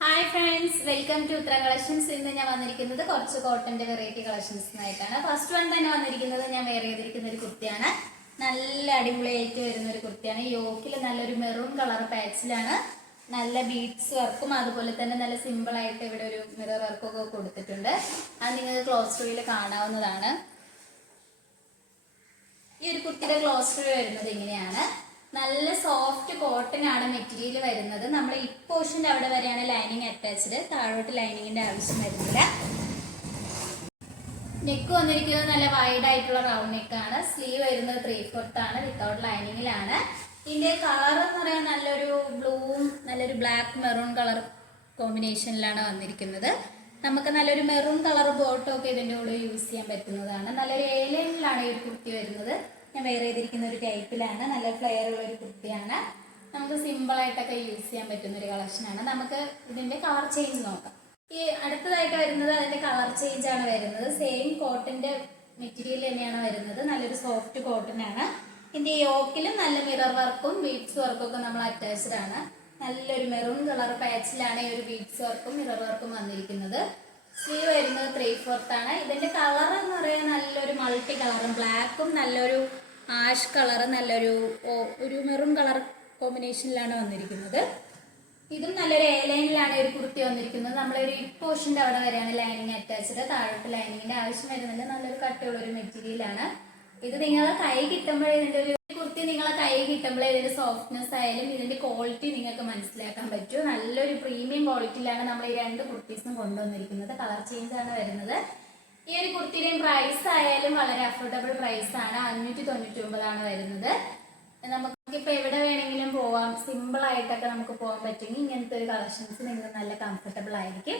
Hi friends, welcome to Uthara collections. ഇന്ന് ഞാൻ വന്നിരിക്കുന്നത് കുറച്ച് കോട്ടന്റെ വെറൈറ്റി കളക്ഷൻസിനായിട്ടാണ്. ഫസ്റ്റ് വൺ തന്നെ വന്നിരിക്കുന്നത് ഞാൻ വെയർ ചെയ്തിരിക്കുന്ന ഒരു കുർത്തിയാണ്. നല്ല അടിപൊളിയായിട്ട് വരുന്ന ഒരു കുർത്തിയാണ്. യോക്കിൽ നല്ലൊരു മെറൂൺ കളർ പാച്ചിലാണ്. നല്ല ബീഡ്സ് വർക്കും അതുപോലെ തന്നെ നല്ല സിമ്പിൾ ആയിട്ട് ഇവിടെ ഒരു മിറർ വർക്കും ഒക്കെ കൊടുത്തിട്ടുണ്ട്. അത് നിങ്ങൾക്ക് ക്ലോസ് റൂമിൽ കാണാവുന്നതാണ്. ഈ ഒരു കുർത്തിയുടെ ക്ലോസ് റൂം വരുന്നത് ഇങ്ങനെയാണ്. നല്ല സോഫ്റ്റ് കോട്ടൺ ആണ് മെറ്റീരിയൽ വരുന്നത്. നമ്മൾ ഈ പോർഷൻ്റെ അവിടെ വരെയാണ് ലൈനിങ് അറ്റാച്ച്ഡ്. താഴോട്ട് ലൈനിങ്ങിന്റെ ആവശ്യം വരുന്നില്ല. നെക്ക് വന്നിരിക്കുന്നത് നല്ല വൈഡ് ആയിട്ടുള്ള റൗണ്ട് നെക്കാണ്. സ്ലീവ് വരുന്നത് 3/4 ആണ്. വിത്തൗട്ട് ലൈനിങ്ങിലാണ്. ഇതിന്റെ കളർ എന്ന് പറയാൻ നല്ലൊരു ബ്ലൂവും നല്ലൊരു ബ്ലാക്ക് മെറൂൺ കളർ കോമ്പിനേഷനിലാണ് വന്നിരിക്കുന്നത്. നമുക്ക് നല്ലൊരു മെറൂൺ കളർ ബോട്ടോ ഒക്കെ ഇതിൻ്റെ കൂടെ യൂസ് ചെയ്യാൻ പറ്റുന്നതാണ്. നല്ലൊരു ഏലയിലാണ് ഈ കുർത്തി വരുന്നത്. ഞാൻ വെയർ ചെയ്തിരിക്കുന്ന ഒരു ടൈപ്പിലാണ്. നല്ല ഫ്ലെയർ ഉള്ള ഒരു കുർത്തിയാണ്. നമുക്ക് സിമ്പിൾ ആയിട്ടൊക്കെ യൂസ് ചെയ്യാൻ പറ്റുന്ന ഒരു കളക്ഷനാണ്. നമുക്ക് ഇതിന്റെ കളർ ചേഞ്ച് നോക്കാം. ഈ അടുത്തതായിട്ട് വരുന്നത് അതിന്റെ കളർ ചേഞ്ച് ആണ് വരുന്നത്. സെയിം കോട്ടന്റെ മെറ്റീരിയൽ തന്നെയാണ് വരുന്നത്. നല്ലൊരു സോഫ്റ്റ് കോട്ടൺ ആണ്. ഇതിന്റെ യോക്കിലും നല്ല മിറർ വർക്കും ബീഡ്സ് വർക്കും ഒക്കെ നമ്മൾ അറ്റാച്ച്ഡ് ആണ്. നല്ലൊരു മെറൂൺ കളർ പാച്ചിലാണ് ഈ ഒരു ബീഡ്സ് വർക്കും മിറർ വർക്കും വന്നിരിക്കുന്നത്. സ്ലീവ് വരുന്നത് 3/4 ആണ്. ഇതിന്റെ കളർ എന്ന് പറയാൻ നല്ലൊരു മൾട്ടി കളറും ബ്ലാക്കും നല്ലൊരു ആഷ് കളർ നല്ലൊരു ഒരു മെറൂൺ കളർ കോമ്പിനേഷനിലാണ് വന്നിരിക്കുന്നത്. ഇതും നല്ലൊരു എ ലൈനിലാണ് ഒരു കുർത്തി വന്നിരിക്കുന്നത്. നമ്മളൊരു ഹിപ്പ് പോർഷൻ്റെ അവിടെ വരെയാണ് ലൈനിങ് അറ്റാച്ച്ഡ്. താഴോട്ട് ലൈനിങ്ങിന്റെ ആവശ്യം വരുന്നില്ല. നല്ലൊരു കട്ടിയുള്ള ഒരു മെറ്റീരിയലാണ്. ഇത് നിങ്ങളെ കൈ കിട്ടുമ്പോഴേ ഇതിന്റെ ഒരു കുർത്തി നിങ്ങളെ കൈ കിട്ടുമ്പോഴേ ഇതിന്റെ സോഫ്റ്റ്നെസ് ആയാലും ഇതിന്റെ ക്വാളിറ്റി നിങ്ങൾക്ക് മനസ്സിലാക്കാൻ പറ്റും. നല്ലൊരു പ്രീമിയം ക്വാളിറ്റിയിലാണ് നമ്മൾ ഈ രണ്ട് കുർത്തീസും കൊണ്ടുവന്നിരിക്കുന്നത്. കളർ ചേഞ്ച് ആണ് വരുന്നത്. ഈ ഒരു കുർത്തിയുടെയും പ്രൈസ് ആയാലും വളരെ അഫോർഡബിൾ പ്രൈസ് ആണ്. 599 വരുന്നത്. നമുക്കിപ്പോൾ എവിടെ വേണമെങ്കിലും പോവാം. സിമ്പിൾ ആയിട്ടൊക്കെ നമുക്ക് പോകാൻ പറ്റുമെങ്കിൽ ഇങ്ങനത്തെ ഒരു കളക്ഷൻസ് നിങ്ങൾക്ക് നല്ല കംഫർട്ടബിൾ ആയിരിക്കും.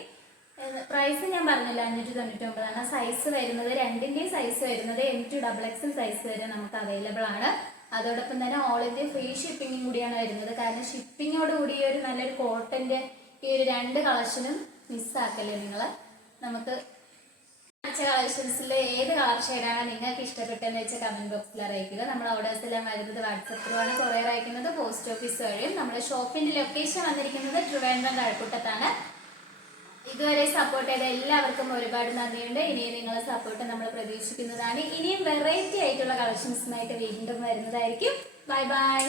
പ്രൈസ് ഞാൻ പറഞ്ഞില്ല, 599 സൈസ് വരുന്നത് രണ്ടിന്റെയും സൈസ് വരുന്നത് M2XXL സൈസ് വരെ നമുക്ക് അവൈലബിൾ ആണ്. അതോടൊപ്പം തന്നെ ഓൾ ഇന്ത്യ ഫ്രീ ഷിപ്പിംഗും കൂടിയാണ് വരുന്നത്. കാരണം ഷിപ്പിങ്ങോട് കൂടി ഒരു നല്ലൊരു കോട്ടന്റെ ഈ ഒരു രണ്ട് കളക്ഷനും മിസ്സാക്കല്ലേ നിങ്ങൾ. നമുക്ക് കളക്ഷൻസിൽ ഏത് കളർ ഷെയ്ഡാണ് നിങ്ങൾക്ക് ഇഷ്ടപ്പെട്ടെന്ന് വെച്ചാൽ കമന്റ് ബോക്സിൽ അറിയിക്കുക. നമ്മുടെ ഓർഡേഴ്സ് എല്ലാം വരുന്നത് വാട്സപ്പ് ത്രൂ ആണ്. കൊറിയർ അയക്കുന്നത് പോസ്റ്റ് ഓഫീസ് വഴിയും. നമ്മുടെ ഷോപ്പിന്റെ ലൊക്കേഷൻ വന്നിരിക്കുന്നത് ട്രിവാൻഡ്രം കഴക്കൂട്ടത്താണ്. ഇതുവരെ സപ്പോർട്ട് ചെയ്ത എല്ലാവർക്കും ഒരുപാട് നന്ദിയുണ്ട്. ഇനിയും നിങ്ങളെ സപ്പോർട്ട് നമ്മൾ പ്രതീക്ഷിക്കുന്നതാണ്. ഇനിയും വെറൈറ്റി ആയിട്ടുള്ള കളക്ഷൻസുമായിട്ട് വീണ്ടും വരുന്നതായിരിക്കും. Bye bye.